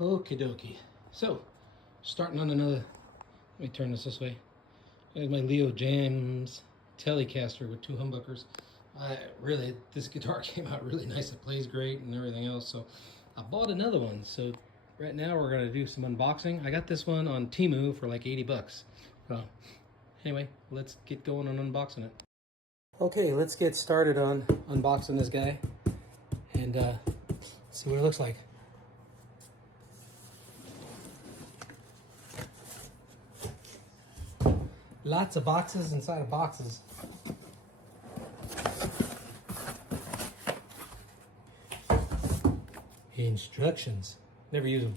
Okie dokie. So, starting on another, let me turn this way. There's my Jaymz Telecaster with 2 humbuckers. This guitar came out really nice. It plays great and everything else. So, I bought another one. So, right now we're going to do some unboxing. I got this one on Temu for like 80 bucks. So, anyway, let's get going on unboxing it. Okay, let's get started on unboxing this guy and see what it looks like. Lots of boxes inside of boxes. Instructions. Never use them.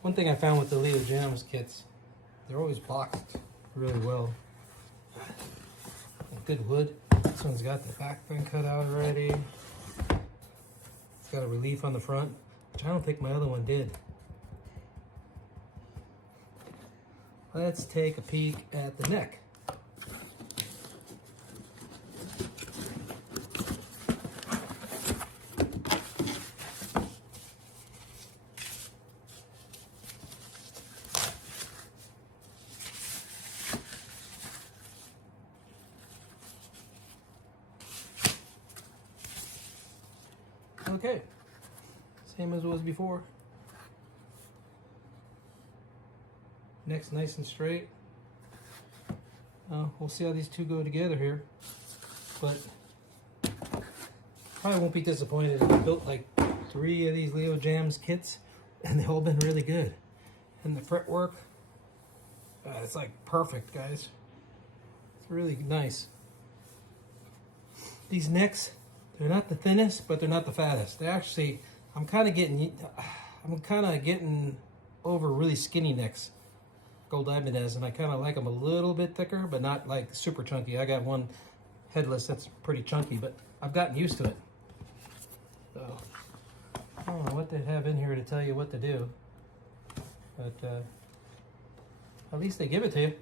One thing I found with the Jaymz kits, they're always boxed really well. Good wood. This one's got the back thing cut out already. It's got a relief on the front, which I don't think my other one did. Let's take a peek at the neck. Okay, same as it was before. Neck's nice and straight. We'll see how these two go together here, but probably won't be disappointed. I built like 3 of these Jaymz kits, and they've all been really good. And the fretwork, it's like perfect, guys. It's really nice. These necks, they're not the thinnest, but they're not the fattest. They actually, I'm kind of getting over really skinny necks. Gold Diamond has, and I kind of like them a little bit thicker, but not like super chunky. I got one headless that's pretty chunky, but I've gotten used to it. So I don't know what they have in here to tell you what to do, but at least they give it to you.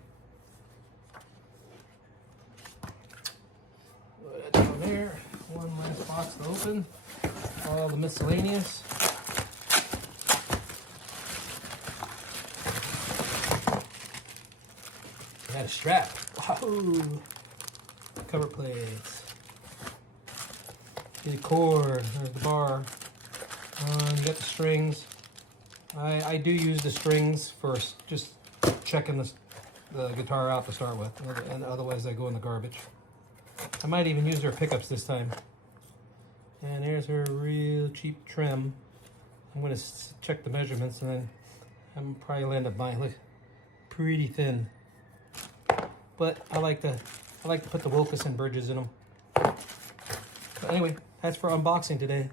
Put that down there. One last box to open. All the miscellaneous. Got a strap. Wahoo! Cover plates. The cord. There's the bar. You got the strings. I do use the strings for just checking the guitar out to start with, and otherwise they go in the garbage. I might even use her pickups this time. And here's her real cheap trim. I'm going to check the measurements, and then I'm probably end up buying. Look, pretty thin. But I like to put the Wilkinson bridges in them. But anyway, that's for unboxing today.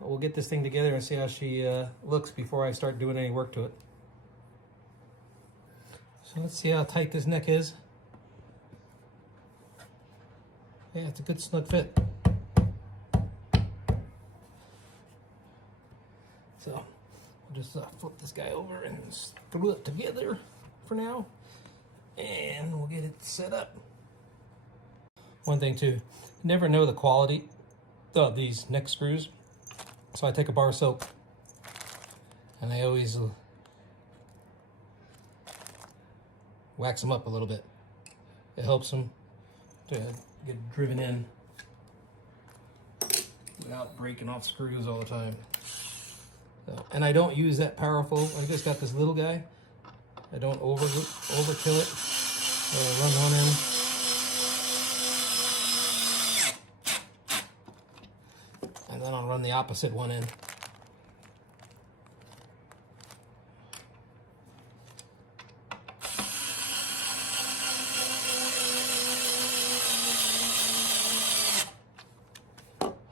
We'll get this thing together and see how she looks before I start doing any work to it. So let's see how tight this neck is. Yeah, it's a good snug fit. So we'll just flip this guy over and screw it together for now, and we'll get it set up. One thing too, never know the quality of these neck screws, so I take a bar of soap and I always wax them up a little bit. It helps them to get driven in without breaking off screws all the time. So, and I don't use that powerful. I just got this little guy. I don't overkill it. So I run one in, and then I'll run the opposite one in.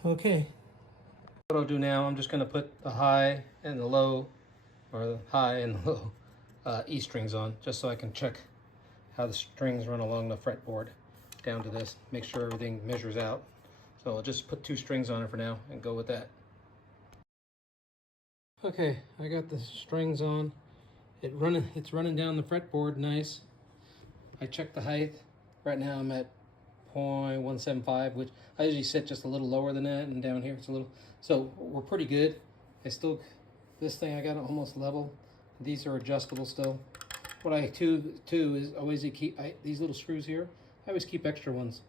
Okay, what I'll do now, I'm just going to put the high and the low, or the high and the low E strings on, just so I can check how the strings run along the fretboard down to this, make sure everything measures out. So I'll just put 2 strings on it for now and go with that. Okay, I got the strings on. It's running down the fretboard nice. I checked the height. Right now I'm at 0.175, which I usually set just a little lower than that, and down here it's a little, so we're pretty good. This thing I got it almost level. These are adjustable still. What I too is always keep these little screws here. I always keep extra ones,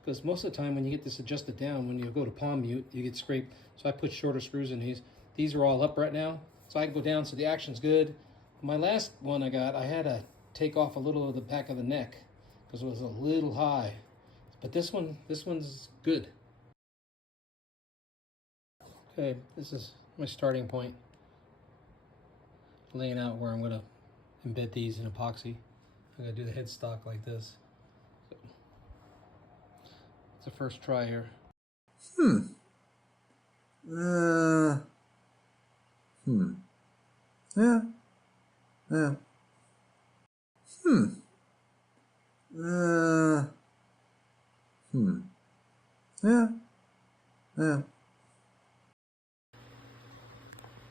because most of the time when you get this adjusted down, when you go to palm mute, you get scraped. So I put shorter screws in these. These are all up right now, so I can go down, so the action's good. My last one I had to take off a little of the back of the neck because it was a little high. But this one's good. Okay, this is my starting point. Laying out where I'm gonna embed these in epoxy. I'm gonna do the headstock like this. So, it's the first try here. Yeah. Yeah.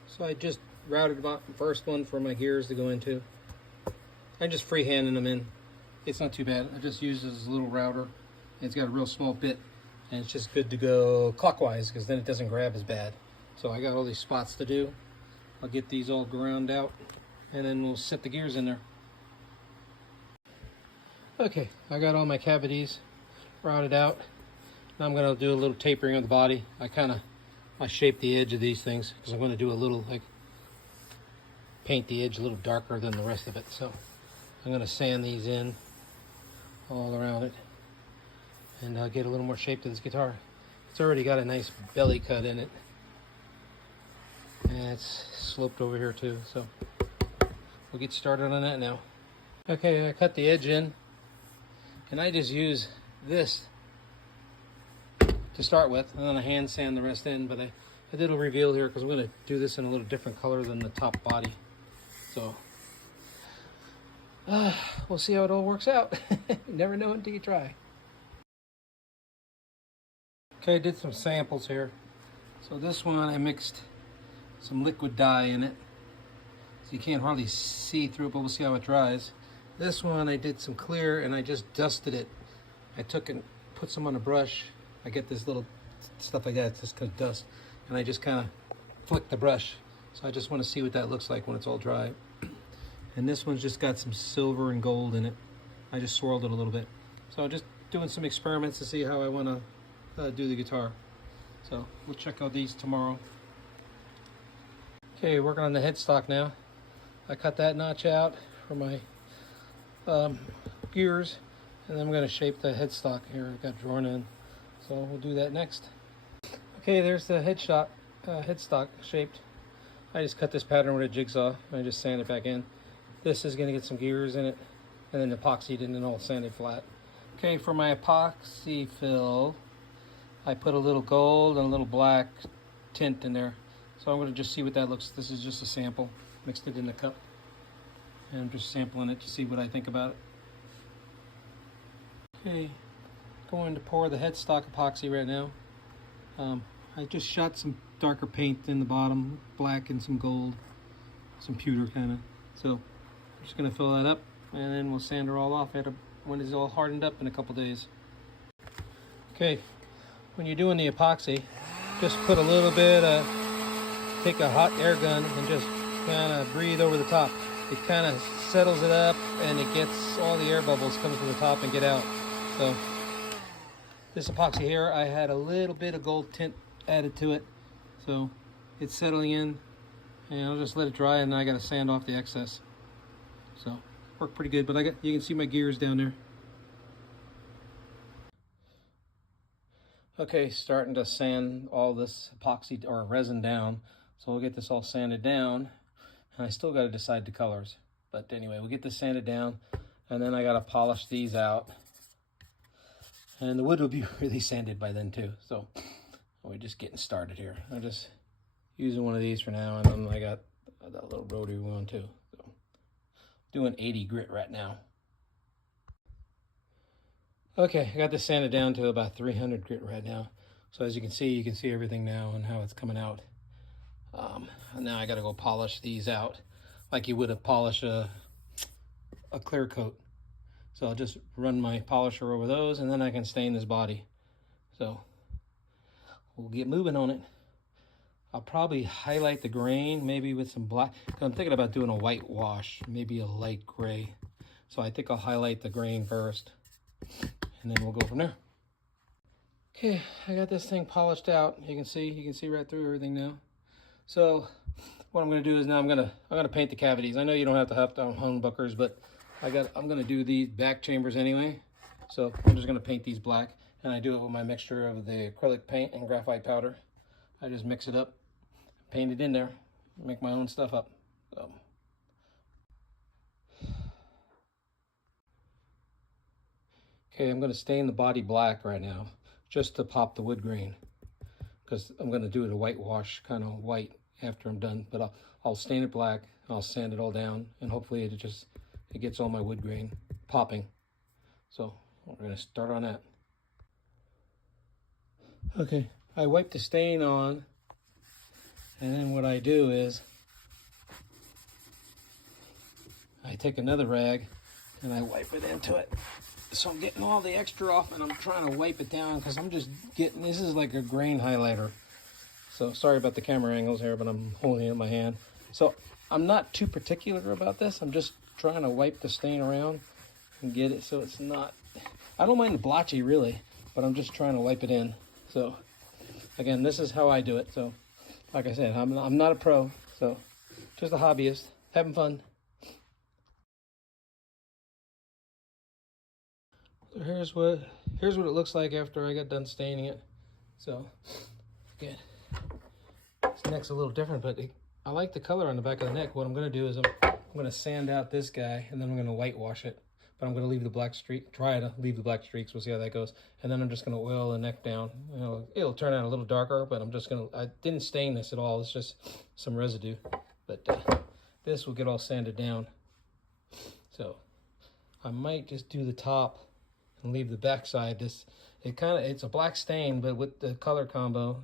So I just routed the first one for my gears to go into. I'm just freehanding them in. It's not too bad. I just use this little router. It's got a real small bit, and it's just good to go clockwise because then it doesn't grab as bad. So I got all these spots to do. I'll get these all ground out, and then we'll set the gears in there. Okay, I got all my cavities routed out. Now I'm going to do a little tapering of the body. I shape the edge of these things because I'm going to do a little, like, paint the edge a little darker than the rest of it. So I'm going to sand these in all around it and get a little more shape to this guitar. It's already got a nice belly cut in it, and it's sloped over here too. So we'll get started on that now. Okay, I cut the edge in, and I just use this to start with, and then I hand sand the rest in. But I did a reveal here because I'm going to do this in a little different color than the top body. So we'll see how it all works out. You never know until you try. Okay, I did some samples here. So this one I mixed some liquid dye in it, so you can't hardly see through it, but we'll see how it dries. This one I did some clear, and I just dusted it. I took and put some on a brush. I get this little stuff like that, it's just kind of dust, and I just kind of flick the brush. So I just want to see what that looks like when it's all dry. And this one's just got some silver and gold in it. I just swirled it a little bit. So just doing some experiments to see how I want to do the guitar. So we'll check out these tomorrow. Okay, working on the headstock now. I cut that notch out for my gears, and then I'm going to shape the headstock here. I got drawn in. So we'll do that next. Okay, there's the headstock shaped. I just cut this pattern with a jigsaw, and I just sand it back in. This is going to get some gears in it, and then epoxied, and then all sanded flat. Okay, for my epoxy fill, I put a little gold and a little black tint in there. So I'm going to just see what that looks. This is just a sample. Mixed it in a cup, and I'm just sampling it to see what I think about it. Okay. Going to pour the headstock epoxy right now. I just shot some darker paint in the bottom, black and some gold, some pewter kind of. So I'm just going to fill that up, and then we'll sand her all off when it's all hardened up in a couple days. Okay, when you're doing the epoxy, just put a little bit take a hot air gun and just kind of breathe over the top. It kind of settles it up, and it gets all the air bubbles coming to the top and get out. So this epoxy here, I had a little bit of gold tint added to it, so it's settling in, and I'll just let it dry, and then I got to sand off the excess. So worked pretty good, but you can see my gears down there. Okay, starting to sand all this epoxy or resin down, so we'll get this all sanded down, and I still got to decide the colors. But anyway, we'll get this sanded down, and then I got to polish these out. And the wood will be really sanded by then too. So we're just getting started here. I'm just using one of these for now, and then I got that little rotary one too. So doing 80 grit right now. Okay, I got this sanded down to about 300 grit right now. So as you can see everything now and how it's coming out. And now I got to go polish these out like you would have polished a clear coat. So I'll just run my polisher over those and then I can stain this body. So we'll get moving on it. I'll probably highlight the grain maybe with some black. I'm thinking about doing a white wash, maybe a light gray. So I think I'll highlight the grain first and then we'll go from there. Okay, I got this thing polished out. You can see right through everything now. So what I'm going to do is now I'm going to paint the cavities. I know you don't have to have humbuckers, but I'm going to do these back chambers anyway. So I'm just going to paint these black, and I do it with my mixture of the acrylic paint and graphite powder. I just mix it up, paint it in there, make my own stuff up. So. Okay, I'm going to stain the body black right now, just to pop the wood grain, because I'm going to do it a whitewash, kind of white after I'm done. But I'll stain it black, I'll sand it all down, and hopefully it gets all my wood grain popping. So we're going to start on that. Okay, I wipe the stain on, and then what I do is I take another rag and I wipe it into it. So I'm getting all the extra off and I'm trying to wipe it down because I'm just getting, this is like a grain highlighter. So sorry about the camera angles here, but I'm holding it in my hand. So I'm not too particular about this. I'm just trying to wipe the stain around and get it so it's not, I don't mind the blotchy really, but I'm just trying to wipe it in. So again, this is how I do it. So like I said, I'm not a pro, so just a hobbyist, having fun. So here's what it looks like after I got done staining it. So again, this neck's a little different, but I like the color on the back of the neck. What I'm going to do is I'm going to sand out this guy, and then I'm going to whitewash it. But I'm going to leave the black streak. Try to leave the black streaks. We'll see how that goes. And then I'm just going to oil the neck down. You know, it'll turn out a little darker, but I'm just going to. I didn't stain this at all. It's just some residue. But this will get all sanded down. So I might just do the top and leave the back side. It's a black stain, but with the color combo,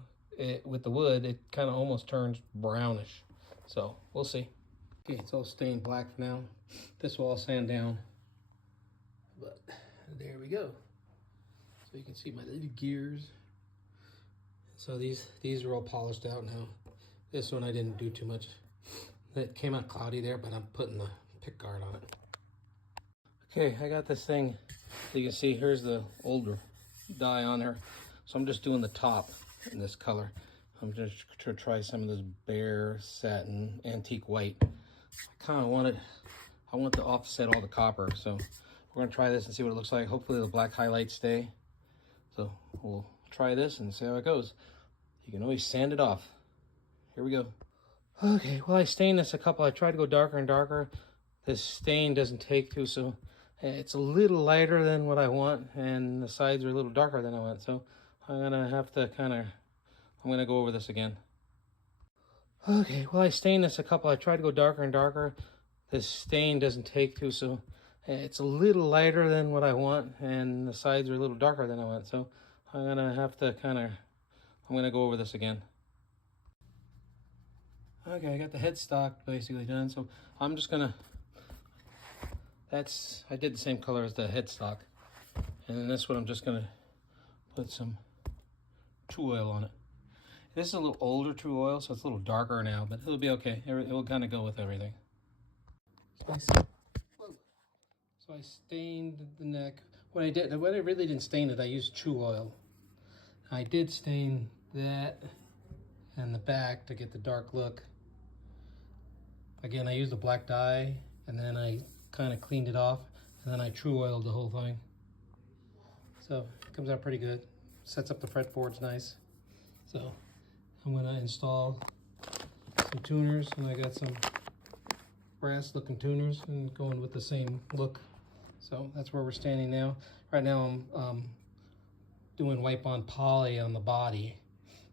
with the wood, it kind of almost turns brownish. So we'll see. Okay, it's all stained black for now. This will all sand down. But there we go. So you can see my little gears. So these are all polished out now. This one I didn't do too much. It came out cloudy there, but I'm putting the pick guard on it. Okay, I got this thing. You can see here's the older dye on there. So I'm just doing the top in this color. I'm just to try some of this bare satin antique white. I want to offset all the copper. So we're gonna try this and see what it looks like. Hopefully the black highlights stay. So we'll try this and see how it goes. You can always sand it off. Here we go. Okay, well I stained this I tried to go darker and darker. This stain doesn't take to, so it's a little lighter than what I want, and the sides are a little darker than I want. So I'm gonna have to I'm gonna go over this again. Okay, well I stained this I tried to go darker and darker. This stain doesn't take to, so it's a little lighter than what I want, and the sides are a little darker than I want. So I'm gonna have to I'm gonna go over this again. Okay, I got the headstock basically done, so I'm just gonna, I did the same color as the headstock. And then this one I'm just gonna put some true oil on it. This is a little older true oil, so it's a little darker now, but it'll be okay. It will kind of go with everything. So I stained the neck. When I really didn't stain it, I used true oil. I did stain that and the back to get the dark look. Again, I used a black dye, and then I kind of cleaned it off, and then I true oiled the whole thing. So it comes out pretty good. Sets up the fretboards nice. So I'm gonna install some tuners, and I got some brass looking tuners and going with the same look. So that's where we're standing now. Right now I'm doing wipe on poly on the body.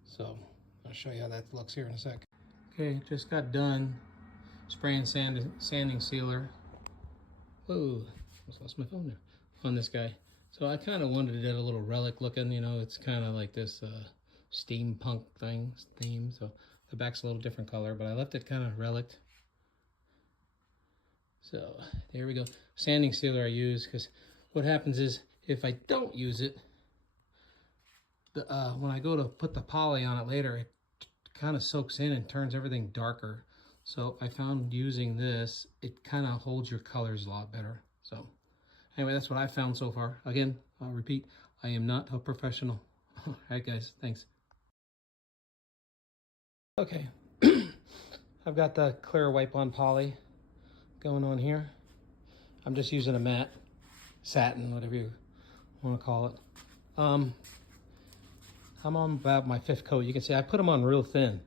So I'll show you how that looks here in a sec. Okay, just got done spraying sanding sealer. Whoa, almost lost my phone there. On this guy. So I kind of wanted it a little relic looking, you know, it's kind of like this steampunk theme. So the back's a little different color, but I left it kind of relict. So there we go. Sanding sealer I use because what happens is if I don't use it, when I go to put the poly on it later, it kind of soaks in and turns everything darker. So I found using this, it kind of holds your colors a lot better. So anyway, that's what I found so far. Again, I'll repeat, I am not a professional. All right, guys, thanks. Okay, I've got the clear wipe on poly going on here. I'm just using a matte, satin, whatever you want to call it. I'm on about my 5th coat. You can see I put them on real thin.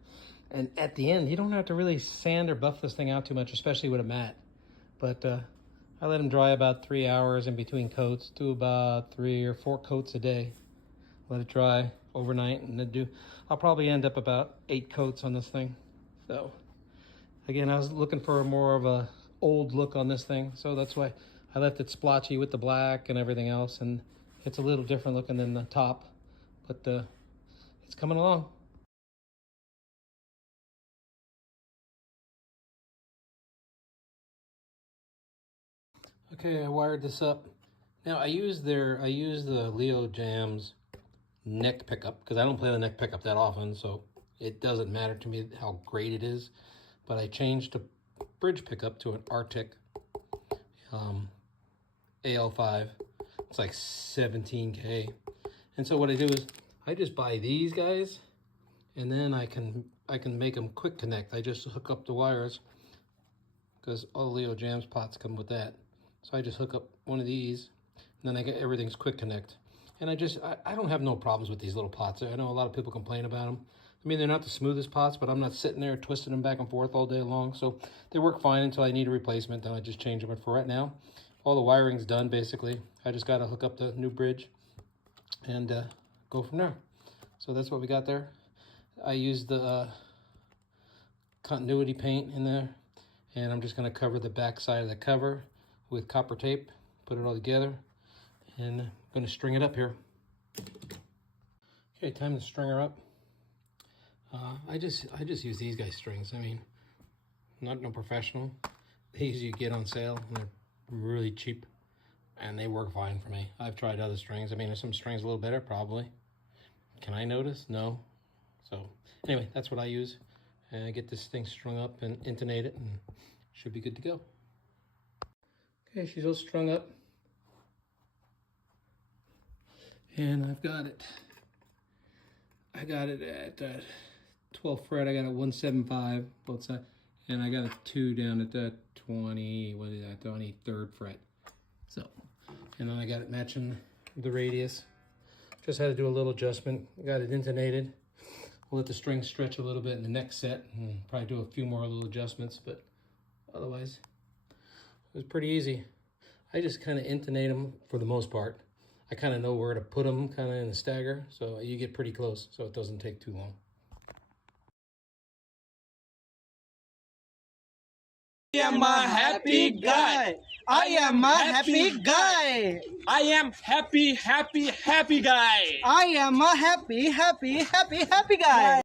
And at the end, you don't have to really sand or buff this thing out too much, especially with a matte. But I let them dry about 3 hours in between coats. Do about 3 or 4 coats a day. Let it dry overnight, and then I'll probably end up about 8 coats on this thing. So again, I was looking for more of a old look on this thing, so that's why I left it splotchy with the black and everything else, and it's a little different looking than the top, but it's coming along. Okay, I wired this up. Now I use the Jaymz neck pickup because I don't play the neck pickup that often, so it doesn't matter to me how great it is. But I changed the bridge pickup to an Arctic AL5. It's like 17K. And so what I do is I just buy these guys, and then I can make them quick connect. I just hook up the wires because all Leo Jaymz pots come with that. So I just hook up one of these, and then I get everything's quick connect. And I don't have no problems with these little pots. I know a lot of people complain about them. I mean, they're not the smoothest pots, but I'm not sitting there twisting them back and forth all day long. So they work fine until I need a replacement. Then I just change them. But for right now, all the wiring's done basically. I just got to hook up the new bridge and go from there. So that's what we got there. I used the continuity paint in there, and I'm just going to cover the back side of the cover with copper tape, put it all together, and I'm going to string it up here. Okay, time to string her up. I just use these guys' strings. I mean, I'm not no professional. These you get on sale, and they're really cheap, and they work fine for me. I've tried other strings. I mean, are some strings a little better? Probably. Can I notice? No. So anyway, that's what I use. And I get this thing strung up and intonate it, and should be good to go. Okay, she's all strung up. And I've got it. I got it at 12th fret. I got it 175 both sides, and I got a 2 down at the 23rd fret. So, and then I got it matching the radius. Just had to do a little adjustment. Got it intonated. We'll let the string stretch a little bit in the next set, and probably do a few more little adjustments. But otherwise, it was pretty easy. I just kind of intonate them for the most part. I kind of know where to put them kind of in the stagger, so you get pretty close, so it doesn't take too long. I am a happy guy. I am a happy guy. I am happy guy. I am a happy guy.